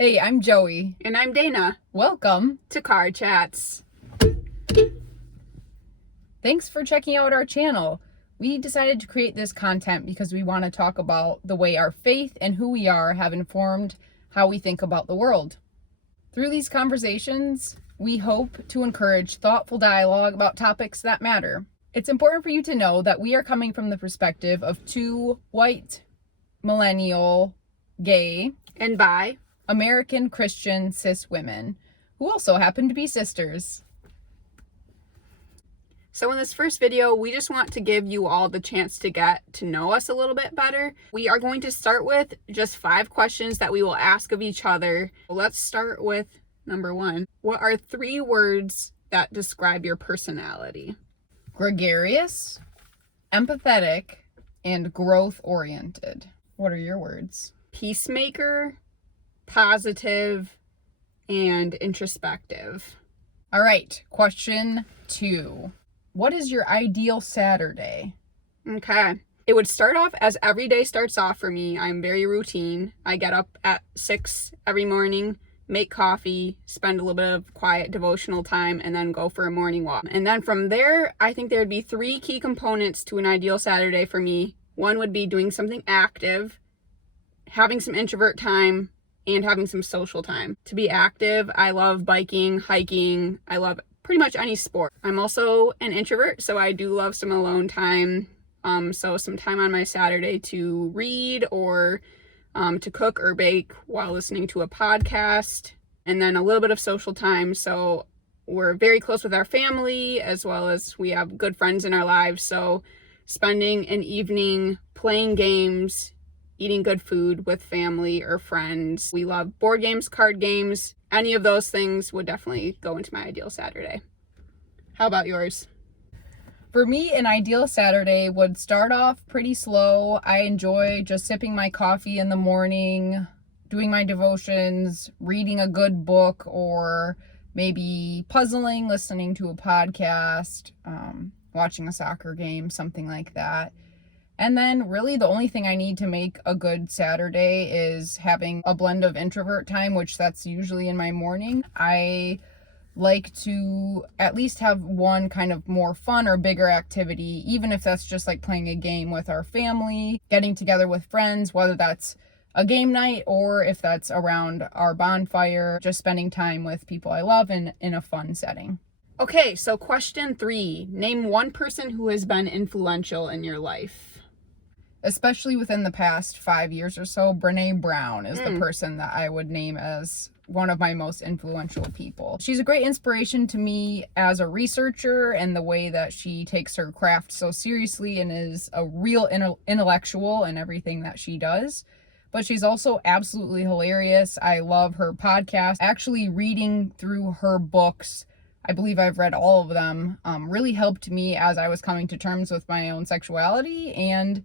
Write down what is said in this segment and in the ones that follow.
Hey, I'm Joey. And I'm Dana. Welcome to Car Chats. Thanks for checking out our channel. We decided to create this content because we want to talk about the way our faith and who we are have informed how we think about the world. Through these conversations, we hope to encourage thoughtful dialogue about topics that matter. It's important for you to know that we are coming from the perspective of two white, millennial, gay, and bi American Christian cis women who also happen to be sisters. So in this first video, we just want to give you all the chance to get to know us a little bit better. We are going to start with just 5 questions that we will ask of each other. Let's start with number 1. What are 3 words that describe your personality? Gregarious, empathetic, and growth-oriented. What are your words? Peacemaker, positive, and introspective. All right, question 2. What is your ideal Saturday? Okay. It would start off as every day starts off for me. I'm very routine. I get up at 6 every morning, make coffee, spend a little bit of quiet devotional time, and then go for a morning walk. And then from there, I think there would be 3 key components to an ideal Saturday for me. One would be doing something active, having some introvert time, and having some social time. To be active, I love biking, hiking. I love pretty much any sport. I'm also an introvert, so I do love some alone time. So some time on my Saturday to read or to cook or bake while listening to a podcast. And then a little bit of social time. So we're very close with our family, as well as we have good friends in our lives. So spending an evening playing games, eating good food with family or friends. We love board games, card games. Any of those things would definitely go into my ideal Saturday. How about yours? For me, an ideal Saturday would start off pretty slow. I enjoy just sipping my coffee in the morning, doing my devotions, reading a good book, or maybe puzzling, listening to a podcast, watching a soccer game, something like that. And then really the only thing I need to make a good Saturday is having a blend of introvert time, which that's usually in my morning. I like to at least have one kind of more fun or bigger activity, even if that's just like playing a game with our family, getting together with friends, whether that's a game night or if that's around our bonfire, just spending time with people I love in a fun setting. Okay, so question 3. Name one person who has been influential in your life. Especially within the past 5 years or so, Brené Brown is the person that I would name as one of my most influential people. She's a great inspiration to me as a researcher and the way that she takes her craft so seriously and is a real intellectual in everything that she does. But she's also absolutely hilarious. I love her podcast. Actually, reading through her books, I believe I've read all of them, really helped me as I was coming to terms with my own sexuality and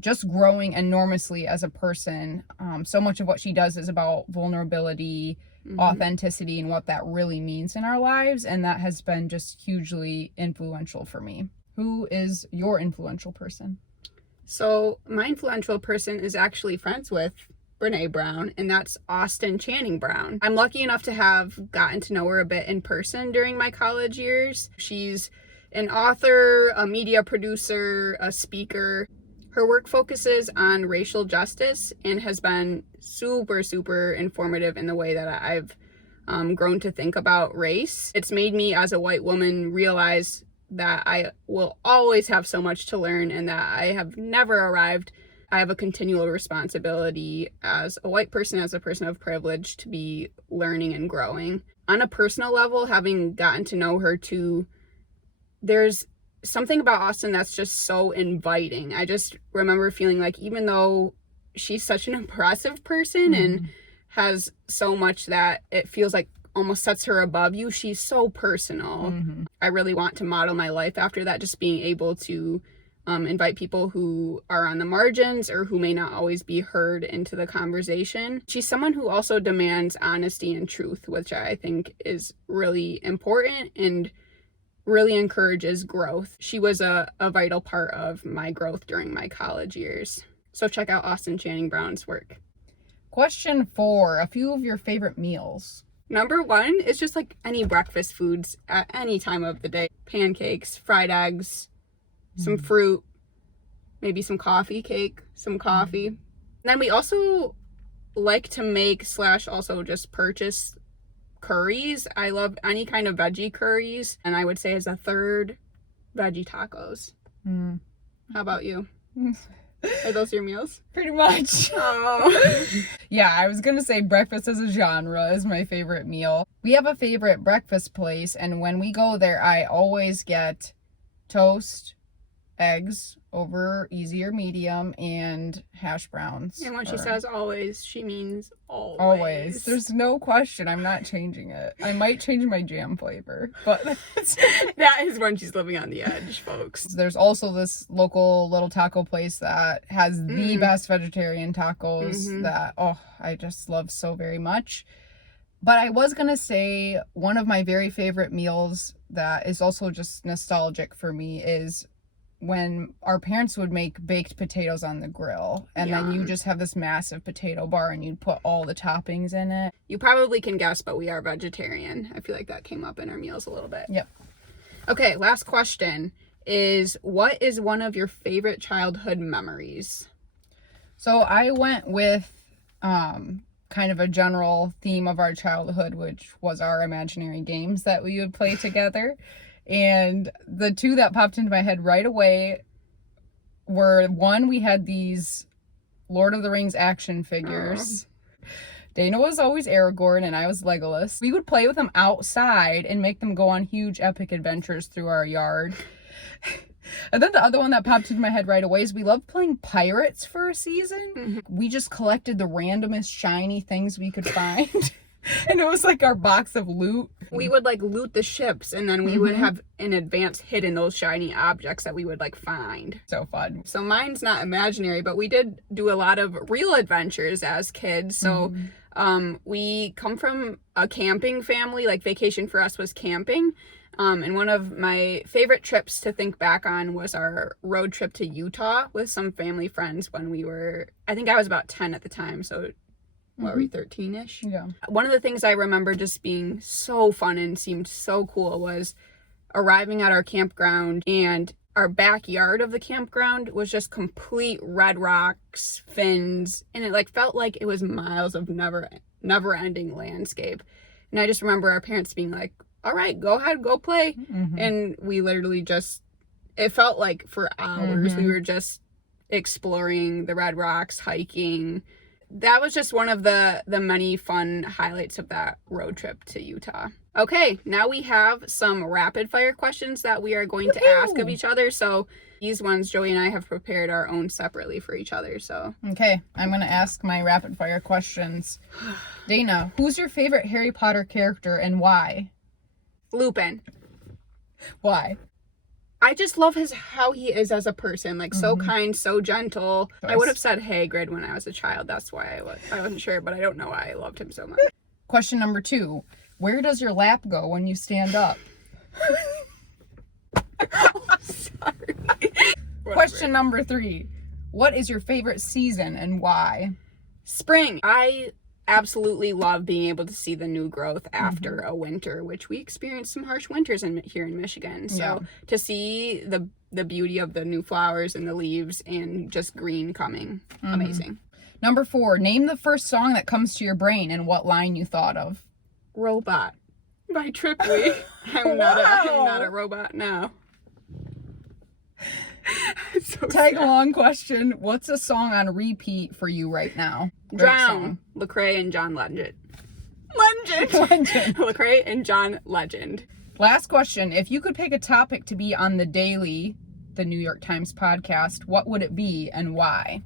just growing enormously as a person. So much of what she does is about vulnerability, authenticity, and what that really means in our lives. And that has been just hugely influential for me. Who is your influential person? So my influential person is actually friends with Brené Brown, and that's Austin Channing Brown. I'm lucky enough to have gotten to know her a bit in person during my college years. She's an author, a media producer, a speaker. Her work focuses on racial justice and has been super, super informative in the way that I've grown to think about race. It's made me, as a white woman, realize that I will always have so much to learn and that I have never arrived. I have a continual responsibility as a white person, as a person of privilege, to be learning and growing. On a personal level, having gotten to know her too, there's something about Austin that's just so inviting. I just remember feeling like even though she's such an impressive person and has so much that it feels like almost sets her above you, she's so personal. I really want to model my life after that, just being able to invite people who are on the margins or who may not always be heard into the conversation. She's someone who also demands honesty and truth, which I think is really important and really encourages growth. She was a vital part of my growth during my college years. So check out Austin Channing Brown's work. Question 4, a few of your favorite meals. Number 1 is just like any breakfast foods at any time of the day. Pancakes, fried eggs, some fruit, maybe some coffee cake, some coffee. Then we also like to make / also just purchase curries. I love any kind of veggie curries. And I would say as a third, veggie tacos. How about you? Are those your meals? Pretty much. Oh. Yeah, I was gonna say breakfast as a genre is my favorite meal. We have a favorite breakfast place, and when we go there, I always get toast, eggs over easy or medium, and hash browns. And when she says always, she means always. Always. There's no question. I'm not changing it. I might change my jam flavor, but that is when she's living on the edge, folks. there's also this local little taco place that has the best vegetarian tacos that, I just love so very much. But I was going to say one of my very favorite meals that is also just nostalgic for me is when our parents would make baked potatoes on the grill, and then you just have this massive potato bar and you'd put all the toppings in it. You probably can guess, but we are vegetarian. I feel like that came up in our meals a little bit. Yep. Okay, last question is, what is one of your favorite childhood memories? So I went with kind of a general theme of our childhood, which was our imaginary games that we would play together. And the two that popped into my head right away were, one, we had these Lord of the Rings action figures. Dana was always Aragorn and I was Legolas. We would play with them outside and make them go on huge epic adventures through our yard. And then the other one that popped into my head right away is we loved playing pirates for a season. We just collected the randomest shiny things we could find. And it was like our box of loot. We would like loot the ships, and then we would have in advance hidden those shiny objects that we would like find. So fun. So mine's not imaginary, but we did do a lot of real adventures as kids. So we come from a camping family. Like vacation for us was camping. And one of my favorite trips to think back on was our road trip to Utah with some family friends when we were, I think I was about 10 at the time. So what were we, 13-ish? Yeah. One of the things I remember just being so fun and seemed so cool was arriving at our campground, and our backyard of the campground was just complete red rocks, fins, and it like felt like it was miles of never ending landscape. And I just remember our parents being like, all right, go ahead, go play. And we literally just, it felt like for hours we were just exploring the red rocks, hiking. That was just one of the many fun highlights of that road trip to Utah. Okay, now we have some rapid fire questions that we are going to ask of each other. So these ones, Joey and I have prepared our own separately for each other. So Okay, I'm going to ask my rapid fire questions. Dana, who's your favorite Harry Potter character and why? Lupin. Why? I just love how he is as a person, like so kind, so gentle. I would have said Hagrid when I was a child. That's why I wasn't sure, but I don't know why I loved him so much. Question number 2. Where does your lap go when you stand up? Sorry. Question number 3. What is your favorite season and why? Spring. I absolutely love being able to see the new growth after a winter, which we experienced some harsh winters here in Michigan. So to see the beauty of the new flowers and the leaves and just green coming, amazing. Number 4. Name the first song that comes to your brain and what line you thought of. Robot by Triply. I'm not a robot now. So Tag along question. What's a song on repeat for you right now? Great Drown. song. Lecrae and John Legend. Legend. Lecrae and John Legend. Last question. If you could pick a topic to be on The Daily, the New York Times podcast, what would it be and why?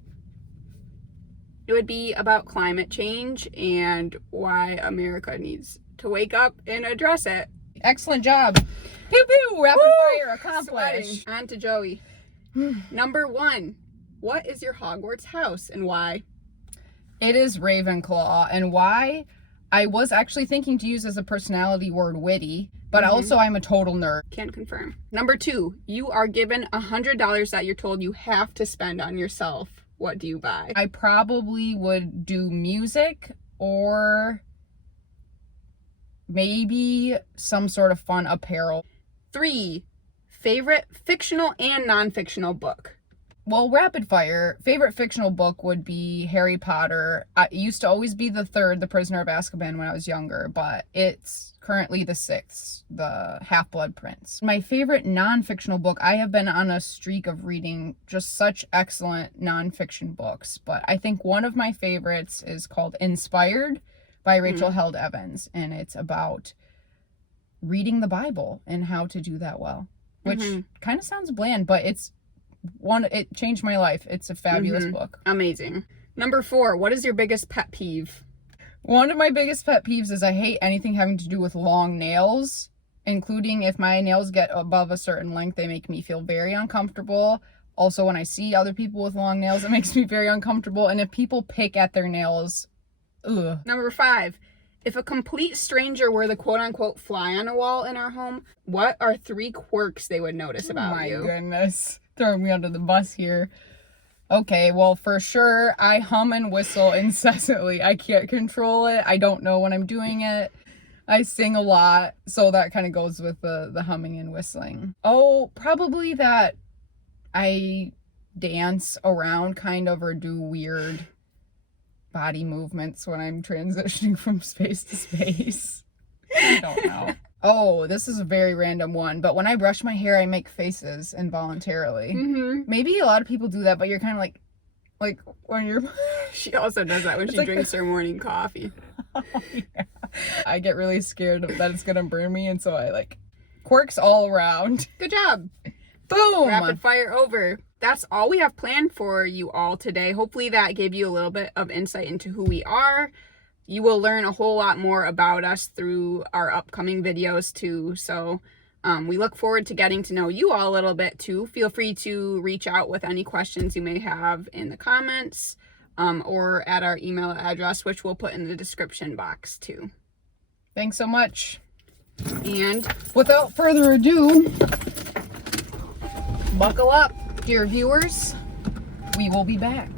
It would be about climate change and why America needs to wake up and address it. Excellent job. Pew pew. Rapid fire accomplished. Sweating. On to Joey. Number 1. What is your Hogwarts house and why? It is Ravenclaw. And why? I was actually thinking to use as a personality word witty, but also I'm a total nerd. Can confirm. Number 2. You are given $100 that you're told you have to spend on yourself. what do you buy? I probably would do music or maybe some sort of fun apparel. 3, favorite fictional and non-fictional book. Well, rapid fire. Favorite fictional book would be Harry Potter. It used to always be the 3rd, The Prisoner of Azkaban, when I was younger, but it's currently the 6th, The Half-Blood Prince. My favorite non-fictional book, I have been on a streak of reading just such excellent non-fiction books, but I think one of my favorites is called Inspired by Rachel Held Evans, and it's about reading the Bible and how to do that well, which kind of sounds bland, but it changed my life. It's a fabulous book. Amazing. Number 4, what is your biggest pet peeve? One of my biggest pet peeves is I hate anything having to do with long nails, including if my nails get above a certain length, they make me feel very uncomfortable. Also, when I see other people with long nails, it makes me very uncomfortable. And if people pick at their nails, ugh. Number 5, if a complete stranger were the quote-unquote fly on a wall in our home, what are 3 quirks they would notice about you? My goodness. Throwing me under the bus here. Okay, well, for sure, I hum and whistle incessantly. I can't control it. I don't know when I'm doing it. I sing a lot, so that kind of goes with the humming and whistling. Oh, probably that I dance around kind of or do weird body movements when I'm transitioning from space to space. I don't know. Oh, this is a very random one, but when I brush my hair, I make faces involuntarily. Maybe a lot of people do that, but you're kind of like when you're... She also does that when she drinks her morning coffee. Oh, yeah. I get really scared that it's gonna burn me, and so I quirks all around. Good job. Boom! Rapid fire over. That's all we have planned for you all today. Hopefully that gave you a little bit of insight into who we are. You will learn a whole lot more about us through our upcoming videos too. So we look forward to getting to know you all a little bit too. Feel free to reach out with any questions you may have in the comments or at our email address, which we'll put in the description box too. Thanks so much. And without further ado, buckle up, dear viewers. We will be back.